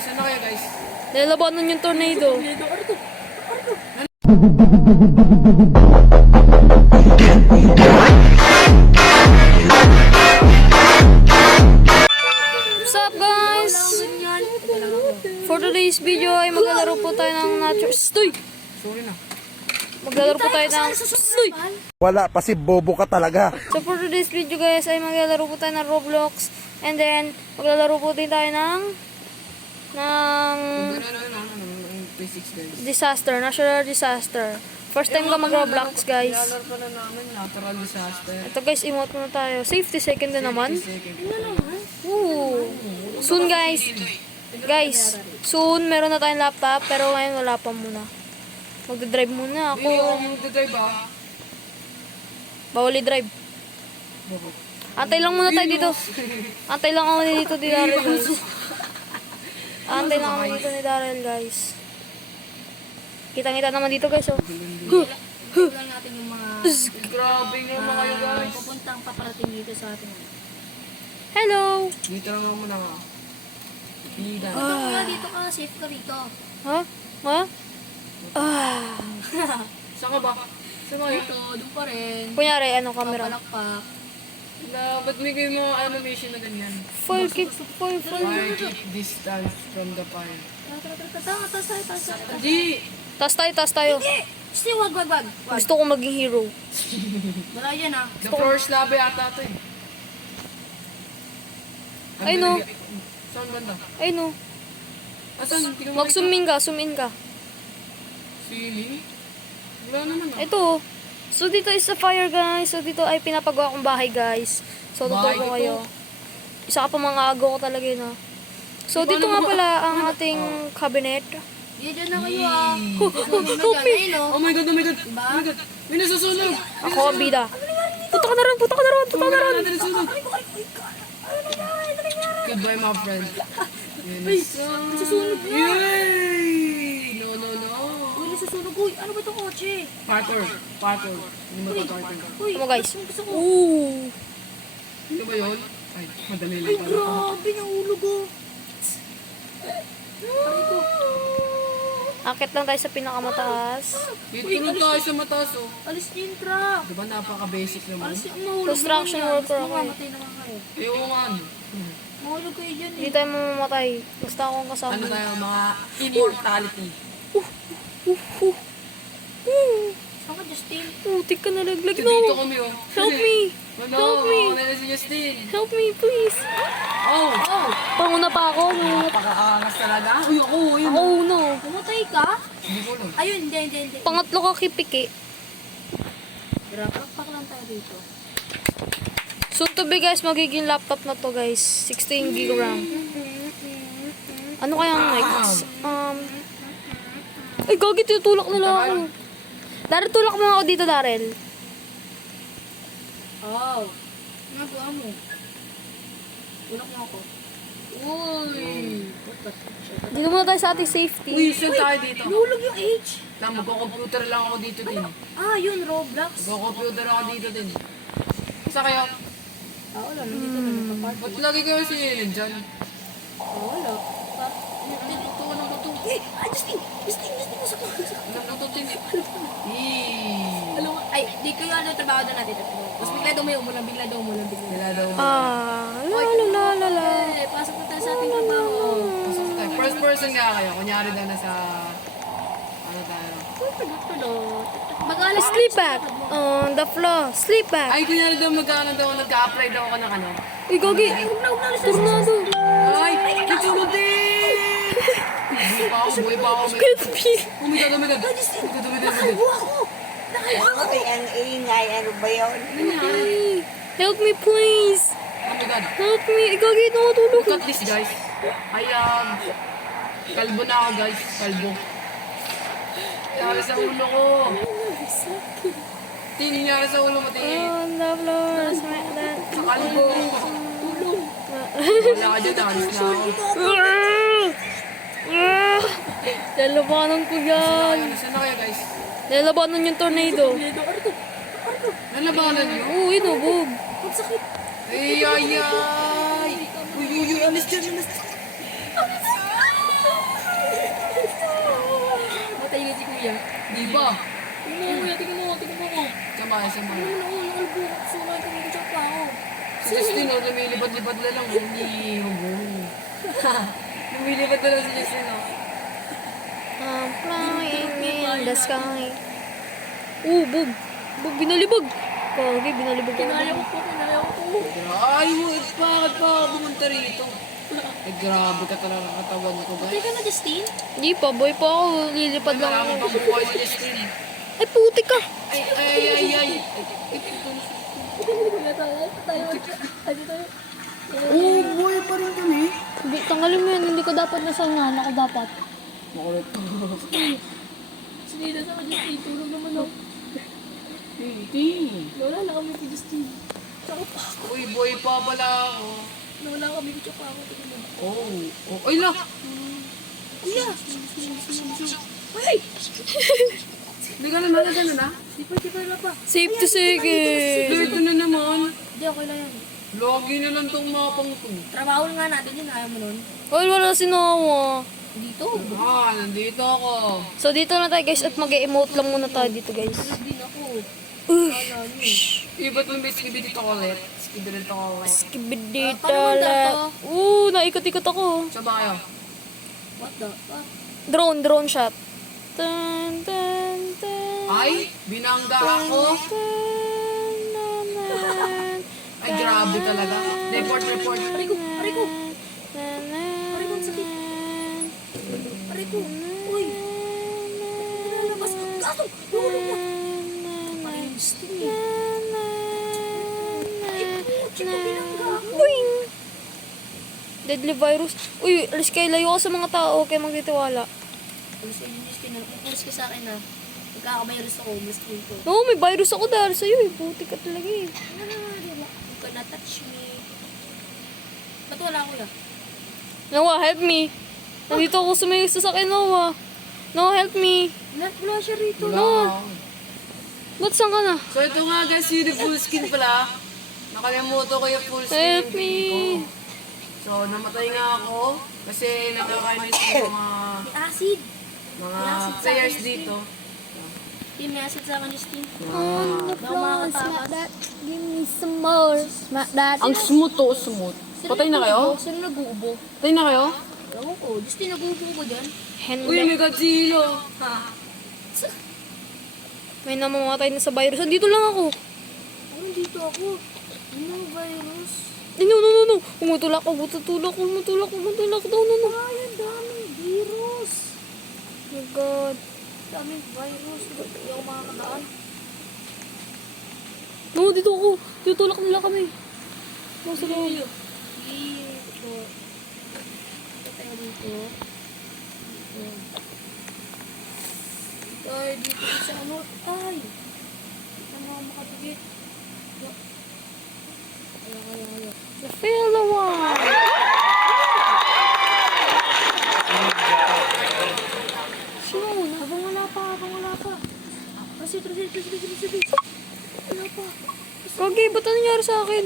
Saan na kayo guys? Lalabanan yung tornado. What's up guys? For today's video ay maglalaro po tayo ng natural... Stoy! Sorry na. Maglalaro po tayo ng... Stoy! Wala, kasi bobo ka talaga. So for today's video guys ay maglalaro po tayo ng Roblox. And then maglalaro po din tayo ng P6 guys. disaster, natural disaster. First time ka mag-Roblox guys. Nilalaro pa na namin natural disaster. Ito guys, emote muna tayo. Safety second din naman. Ooh. Soon guys. Guys, soon meron na tayong laptop pero ngayon wala pa muna. Magdadrive muna ako. Magdadrive ba? Bawal i-drive. Antay lang muna tayo dito. Antay lang ako dito ni Daryl guys. Antay lang ako dito ni Daryl guys. Kitang-kita naman dito guys oh. Tignan natin yung mga Grabe naman kayo guys. pupuntang paparating dito sa atin. Hello! Dito lang ako muna nga. Bidan. Dito kuya, dito ka, safe ka rito. Ha? Ha? Ah. Saan ka ba? Saan kayo? Dito, doon pa rin. Kunyari, ano camera? Palakpak. Ba't may kayo mga animation na ganyan? Full keep, full. Why keep distance from the fire? Tara, taas tayo. Di! Taas tayo. Stay, wag. Gusto ko maging hero. Wala yan ah. The first lobby ata ito eh. Ay, no. Saan banda? Ay no. Asan? Tingnan mo Mag-zoom in ka. Sili? Wala naman ah. Ito. So dito is a fire guys. So dito ay pinapagawa kong bahay guys. So Bahay tuturo ko ko kayo. Isa ka pa mga agaw ko talaga yun ha. So dito nga pala ang ating cabinet. Diyan na kayo ah. Help me! Oh my god, oh my god. Oh my god. May nasusunog. Ako ang bida. Punta ka na ron. Tumagana natin ang sunog. Goodbye my friend. Susunog na. Yay! No. Uy, nasusunog. Uy, ano ba itong kotse? Parkour. Hindi mo parkour. Uy, Ano guys? gusto ko. Ooh. Ano ba yun? Ay, madali Ay, lang pala. grabe, nahulog oh. Akit lang tayo sa pinakamataas. Dito tulog tayo sa mataas oh. Alis yung truck. Diba napaka-basic naman? Alis yung mahulog. Construction naman yan. worker ako eh. Mamamatay naman kayo. Ayaw nga. Mahulog kayo dyan Hindi eh. tayo mamamatay. Basta akong kasama. Ano tayo, mga immortality. Saan ka, Justin? Putik ka nalaglag. Dito No! kami oh. Help me! Ano? Help me! Ako na si Justin. Help me, please! Oh! Panguna pa ako. Napaka-angas talaga. Uy, ako. Ayun. Ako no. Pumatay ka? Hindi ko lang. Ayun, hindi. Pangatlo ka kipiki. Pakpak lang tayo dito. Soon to be guys, magiging laptop na to guys. 16 gig RAM. Ano kayang next? Ay, gagi, tinutulak nila ako. Daryl, tulak mo ako dito, Daryl. Oh. Nagawa mo. Tulak mo ako. Uy. Dito muna tayo sa ating safety. Uy, saan tayo dito? Nahulog yung H. Magko-computer lang ako dito din. Ah, yun, Roblox. Magko-computer ako dito din. Saan kayo? Ah, wala. Nandito na nakapark. Ba't lagi kayo si Ellen dyan? Wala. Tinutuwa ng buto. Eh, Justin, nasa ko. Nakututin eh. Alam mo, ay, di kayo ano trabaho doon natin. Tapos bigla daw may umulan, bigla daw. Wala daw. La. Eh, pasok na tayo sa ating trabaho. Pasok tayo. First person nga kayo. Kunyari daw nasa... Ano tayo? Tulog. Mag-alas Sleep back on the floor. Sleep back. Ay, kunyari daw magkano daw. Nag-a-apply daw ako ng ano. Uy, gagi. Tornado. Ay! Nagsunod din! Buhay pa ako. Oh my God, oh my God. Nakabuha ko. Ay, ang ingay, ano ba yun? Help me, please. Oh my God. Help me. Gagi, nakatulog. Look at this, guys. I am... Kalbo na ako, guys. Kalbo. Nangyari sa ulo ko. Nangyari sa ulo mo, tingin. On the floor. Smack that. Sa kalbo. Wala ka dyan, alis na ako. Lalabanan ko yan. Saan na kayo, guys? Lalabanan yung tornado. Nalabanan niyo? Oo, inubog. Ay, ay, ay! Uy, alis dyan, alis. Samahe. Nakalbukot. Sunod ko dito sa pa ako. Si Justin, oh, lumilipad-lipad na lang. Hindi hugong. Lumilipad na lang si Justin, oh. I'm flying in the sky. Bob. Bob, binalibag. Kagi, binalibag ako. Kinaya ko. Ay, bakit pa ako bumunta rito? Ay, grabe ka talaga katawan ko, Patay guys. ka na, Justin? Hindi pa, boy pa ako. Lilipad lang Kailangan ako. pang buhay si Justin. Ay, putik ka. Ay. Oo, buhay pa rin kami. Hindi, tanggalin mo yan. Hindi ko dapat nasangan. Ako dapat. Makulit. Sinila sa kanya, Justin. Tulog naman ako. Hindi. Wala na kami kay Justin. Tsaka pa. Uy, boy pa pala ako. Wala kami kay Tsaka ako. Oh. Ay, la. Kuya! Ay! Hindi ka naman na gano'n, ah. Di pa pa. Safety second. Ito na naman. Hindi, okay lang yan. Lagi na lang tong mapang to. Trabaho nga natin yun, ayaw mo nun. Ay, wala si Noah. Dito. Nandito ako. So, dito na tayo guys. At mag-emote lang muna tayo dito guys. Hindi na ako. Iba't mo may skibidito ko ulit. Skibidito ko ulit. Skibidita paano la. daw Naikot-ikot ako. Saan ba kayo? What the fuck? Drone shot. Tan, tan, tan. Ay, binangga ako. Ay, grabe talaga. Report. Aray ko! Ang sakit. Aray ko! Uy! Nalabas! Gato! Tulog na! Ay, Justin eh. Ay, putya ko binangga ako. Boing! Deadly virus. Uy, alis kayo. Layo ka sa mga tao. Kaya magtitiwala. Alis ka yun, Justin. Alis ka sa akin ah. Magkakamayroos ako. Alis ko ito. Oo, may virus ako dahil sa'yo eh. Puti ka talaga eh. You cannot touch me. Ba't wala ko yan? Noah, help me. Nandito ako sa may sasakyan, Noah. Noah, help me. Wala siya rito. Wala. Ba't saan ka na? So ito nga guys, yung full skin pala. Nakalimutan ko yung full skin. Help me. So namatay nga ako. Kasi nagkakainis yung May acid. mga players dito. Team, may acid sa akin, Justin. On the Daw floor, makakatakas. smack that. Give me some more. Smack that. Ang smooth to, smooth. Patay na kayo? Sino nag-uubo? Patay na kayo? Ewan ko. Justin, nag-uubo ko dyan. Uy, may Godzilla. May namamatay na sa virus. Andito lang ako. Ano dito ako? Ano virus? Eh, no. Umutulak daw, no. Ay, ang daming virus. Oh my God. Daming virus. Hindi ako makakadaan. No, dito ako. Tutulak nila kami. Nasa loob. Dito. Ito tayo dito. Dito. Ay, dito sa ano. Ay! Dito mga makapigit. Ayaw. Feel the one. Habang wala pa. Proceed. Wala pa. Gagi, ba't ano nangyari sa akin?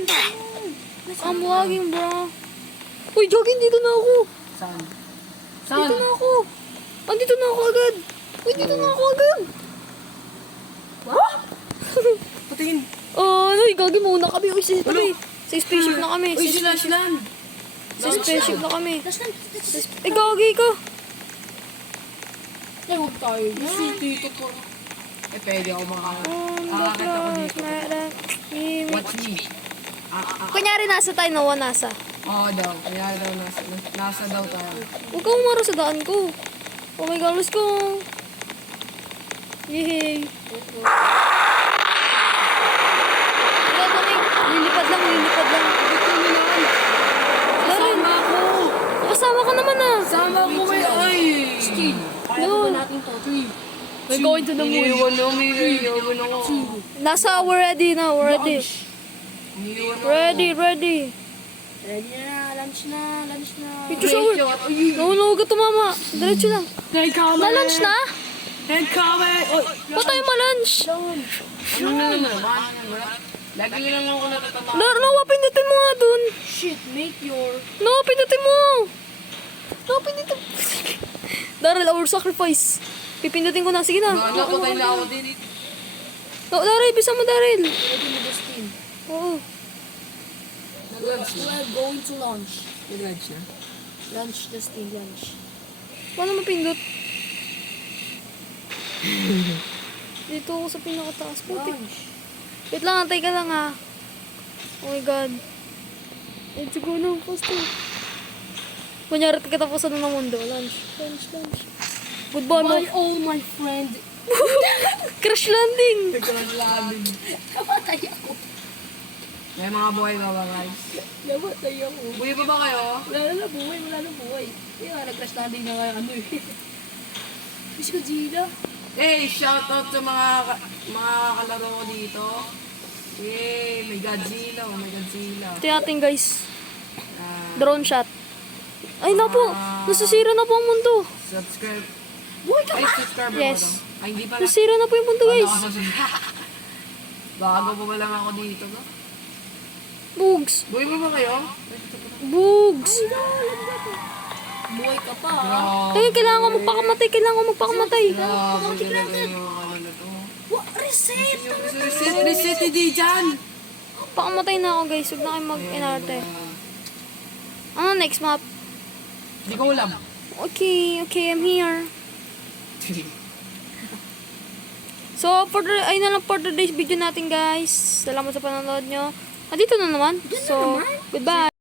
I'm lagging, bro. Uy, jogging, dito na ako. Saan? Dito na ako. Andito na ako agad. Uy, dito na ako agad. Patingin. Ano, gagi, mauna kami. Uy, sa spaceship na kami. Uy, silan. Sa spaceship na kami. Last na. Gagi ka. Ay, huwag tayo. Dito po. Pwede ako makakita ko dito. Watch me. Kunyari, nasa tayo, Noah, nasa. Oo daw. Kaya daw nasa daw tayo. Huwag kang umara sa daan ko. Oh my God, let's go. Yehey. Wala kami. Lilipad lang. Sama ako. Kasama ka naman ah. Sama ko may ay. Kaya ba natin to? We're going to the moon. Iniwan ako. Nasa, we're ready na. We're ready. Iniwan ako. Ready. Ready na. Lunch na. Ito sa work. No, huwag ka tumama. Diretso lang. Na-lunch na? Head comment. Ba't tayo ma-lunch? Ano na naman? Lagi lang ako natatama. Noah, pindutin mo nga dun. Shit, make your... Noah, pindutin mo. Daryl, our sacrifice. Pipindutin ko na. Sige na. Napatay na ako din. Daryl, bisa mo, Daryl. Pwede mo Justin. Oo. We're going to lunch. Nag-lunch na. Lunch, Justin, lunch. Paano mapindot? Dito ako sa pinakataas. Putik. Lunch. Wait lang, antay ka lang ha. Oh my god. Let's go na, faster. Kunyari katapusan ng mundo. Lunch. Goodbye, Bye my... all my friend. Crash landing! Nagkakalabing. Namatay ako. May mga buhay ba ba, guys? Namatay ako. Buhay pa ba kayo? Wala na buhay, wala na buhay. Kaya nag-crash landing na nga ano eh. Miss ko, Gina. Hey, shoutout sa mga kalaro ko dito. Yay, may Godzilla, oh, may Godzilla. Ito natin guys. Ah, Drone shot. Ay na po! Nasisira na po ang mundo. subscribe. Buhay ka Ay, ba? subscriber Yes. ko to. Ay, hindi pala. Nasisira na po yung mundo guys. Bago pa lang ako dito, no? Bugs. Buhay pa ba kayo? Bugs. Buhay ka pa. Grabe. Ay, kailangan ko magpakamatay. Grabe talaga yung ano na to. Reset! Reset, hindi dyan! Pakamatay na ako guys. Huwag na kayo mag-inarte. Ano next map? Hindi ko alam. Okay, I'm here. So, ayun na lang for today's video natin guys. Salamat sa panonood nyo. Dito na naman. So, goodbye.